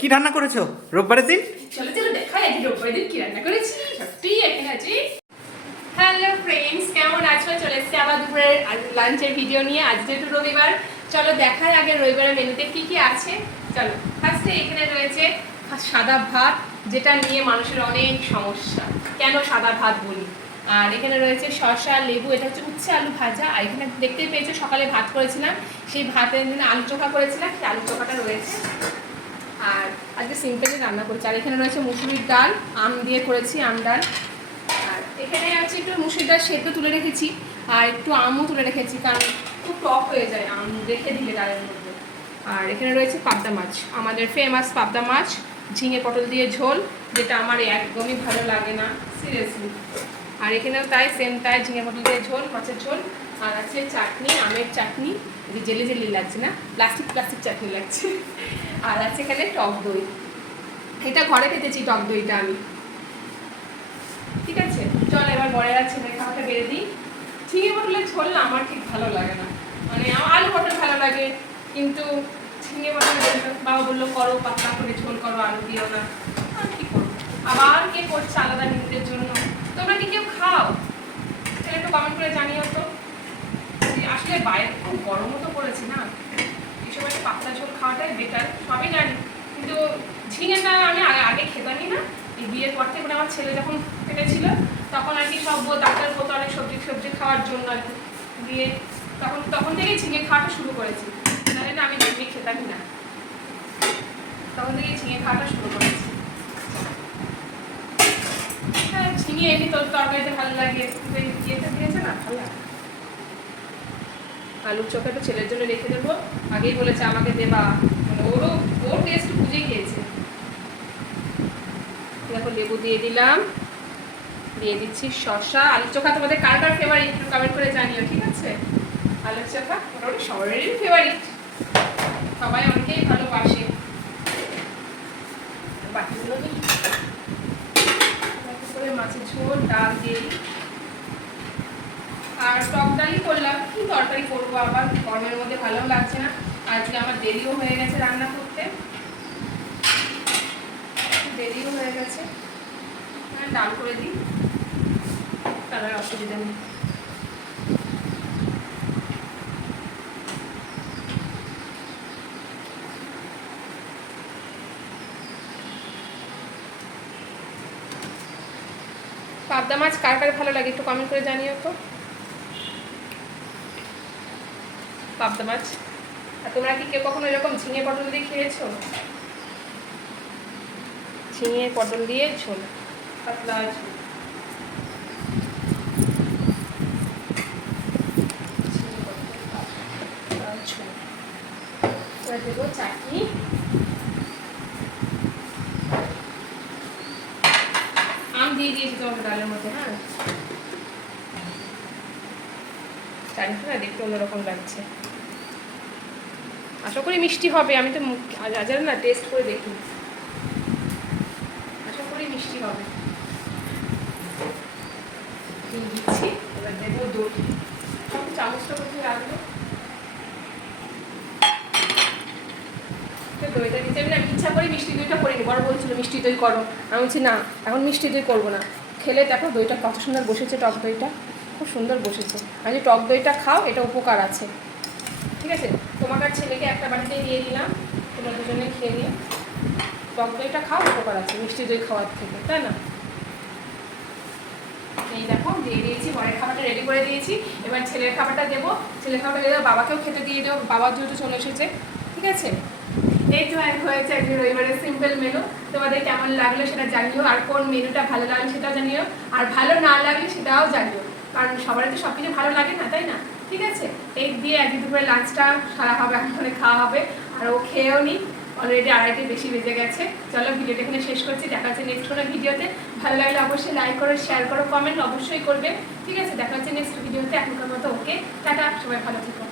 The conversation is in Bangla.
কি রান্না করেছো রোববারের দিন? চলো চলো দেখাই আজকে রোববারের দিন কি রান্না করেছি। সত্যি এখানে আছি। হ্যালো ফ্রেন্ডস, কেমন আছো? চলে এসেছি আবার দুপুরের লাঞ্চের ভিডিও নিয়ে। আজ যেহেতু রবিবার, চলো দেখার আগে রবিবারের মেনুতে কি কি আছে। চলো, ফার্স্টে এখানে রয়েছে সাদা ভাত, যেটা নিয়ে মানুষের অনেক সমস্যা, কেন সাদা ভাত বলি। আর এখানে রয়েছে শসা, লেবু, এটা হচ্ছে উচ্ছে আলু ভাজা। আর এখানে দেখতেই পেয়েছো সকালে ভাত করেছিলাম, সেই ভাতের দিন আলু চোখা করেছিলাম, সেই আলু চোখাটা রয়েছে। আর আজকে সিম্পলি রান্না করছি। আর এখানে রয়েছে মুসুরির ডাল, আম দিয়ে করেছি, আম ডাল। আর এখানে আছে একটু মুসুরির ডাল সেদ্ধ তুলে রেখেছি, আর একটু আমও তুলে রেখেছি, কারণ খুব টক হয়ে যায় আম রেখে দিলে ডালের মধ্যে। আর এখানে রয়েছে পাবদা মাছ, আমাদের ফেমাস পাবদা মাছ, ঝিঙে পটল দিয়ে ঝোল, যেটা আমার একদমই ভালো লাগে না সিরিয়াসলি। আর এখানেও তাই, সেম তাই, ঝিঙে পটল দিয়ে ঝোল, মাছের ঝোল। আর আছে চাটনি, আমের চাটনি, যে জেলি জেলি লাগছে না, প্লাস্টিক প্লাস্টিক চাটনি লাগছে। আর আছে এখানে টক দই, এটা ঘরে খেতেছি টক দইটা আমি। ঠিক আছে, চল এবার বড় আছে খাওয়াটা বেড়ে দিই। ঝিঙে পটলের ঝোল না আমার ঠিক ভালো লাগে না, মানে আমার আলু পটল ভালো লাগে, কিন্তু ঝিঙে পটলের বাবা বললো করো পাতলা করে ঝোল করো, আলু দিও না। আর কি করবো, আবার কে করছে আলাদা নিজেদের জন্য। তোমরা কি কেউ খাও? তাহলে একটু কমেন্ট করে জানিও তো। আসলে বাইরে খুব গরমও তো পড়েছে না, এই সময় পাতলা ঝোল খাওয়াটাই বেটার, সবই জানি। কিন্তু ঝিঙেটা আমি আগে খেতামই না, এই বিয়ের পর থেকে আমার ছেলে যখন পেটে ছিল তখন আর কি সব ডাক্তার বলতো অনেক সবজি খাওয়ার জন্য আর কি, দিয়ে তখন থেকেই ঝিঙে খাওয়াটা শুরু করেছি। জানি না আমি ঝিঙে খেতামই না, তখন থেকেই ঝিঙে খাওয়াটা শুরু করেছি। হ্যাঁ, ঝিঙে এমনি তরকারিতে ভালো লাগে, ইয়েতে দিয়েছে না ভালো লাগে। আলুর চোখাটা ছেলের জন্য রেখে দেবো, আগেই বলেছে আমাকে দেবা, মানে ওর টেস্ট বুঝে গিয়েছে। দেখো লেবু দিয়ে দিলাম, দিয়ে দিচ্ছি শসা। আলুর চোখা তোমাদের কার কার ফেভারিট একটু কমেন্ট করে জানিও, ঠিক আছে? আলুর চোখা মোটামুটি সবারই ফেভারিট, সবাই অনেকেই ভালোবাসে। বাকিগুলো করে মাছের ঝোল, ডাল দিই, আর টক ডালই করলাম। কি তরকারি করবো আবার, গরমের মধ্যে ভালো লাগছে না। আজকে আমার দেরিও হয়ে গেছে রান্না করতে, দেরিও হয়ে গেছে। ডাল করে দিই, তাহলে অসুবিধা নেই। পাবদা মাছ কার কার ভালো লাগে একটু কমেন্ট করে জানিও তো। পাবদা মাছ, আর তোমরা কি কেউ কখনো এরকম ঝিঙে পটল দিয়ে খেয়েছো? ঝিঙে পটল দিয়ে ঝোল, পাতলা ঝোল। দেবো চাটনি, আম দিয়ে দিয়েছি তোমাকে ডালের মধ্যে। হ্যাঁ, চাটনিটা না দেখতে অন্যরকম লাগছে, আশা করি মিষ্টি হবে। আমি তো আজ না টেস্ট করে দেখি, আশা করি মিষ্টি হবে। দিচ্ছি, এবার দেবো দই, সব চামচটা কোথায় রাখবো, দইটা দিতে আমি না ইচ্ছা করি মিষ্টি দইটা করিনি। বড় বলছিল মিষ্টি দই করো, আমি বলছি না এখন মিষ্টি দই করবো না। খেলে দেখো দইটা কত সুন্দর বসেছে, টক দইটা খুব সুন্দর বসেছে। আমি যে টক দইটা খাও, এটা উপকার আছে। ঠিক আছে, তোমাকে আর ছেলেকে একটা বাড়িতে দিয়ে দিলাম, তোমরা দুজনে খেয়ে নিয়ে। টক দইটা খাও, উপকার আছে মিষ্টি দই খাওয়ার থেকে, তাই না? এই দেখো দিয়ে দিয়েছি, ঘরের খাবারটা রেডি করে দিয়েছি। এবার ছেলের খাবারটা দেবো, ছেলের খাবারটা দিয়ে দেবো, বাবাকেও খেতে দিয়ে দেবো, বাবার যেহেতু চলে এসেছে। ঠিক আছে, এই তো হয়েছে একদিন রবিবারের সিম্পল মেনু। তোমাদের কেমন লাগলো সেটা জানিও, আর কোন মেনুটা ভালো লাগলো সেটাও জানিও, আর ভালো না লাগলে সেটাও জানিও, কারণ সবারই তো সব কিছু ভালো লাগে না, তাই না? ঠিক আছে, এই দিয়ে একদিন দুপুরে লাঞ্চটা সারা হবে, এখানে খাওয়া হবে। আর ও খেয়েও নি, অলরেডি 2:30 বেশি বেজে গেছে। চলো ভিডিওটা এখানে শেষ করছি, দেখা হচ্ছে নেক্সট কোনো ভিডিওতে। ভালো লাগলে অবশ্যই লাইক করো, শেয়ার করো, কমেন্ট অবশ্যই করবে। ঠিক আছে, দেখা হচ্ছে নেক্সট ভিডিওতে। এখনকার মতো ওকে, টাটা, সবাই ভালো থেকো।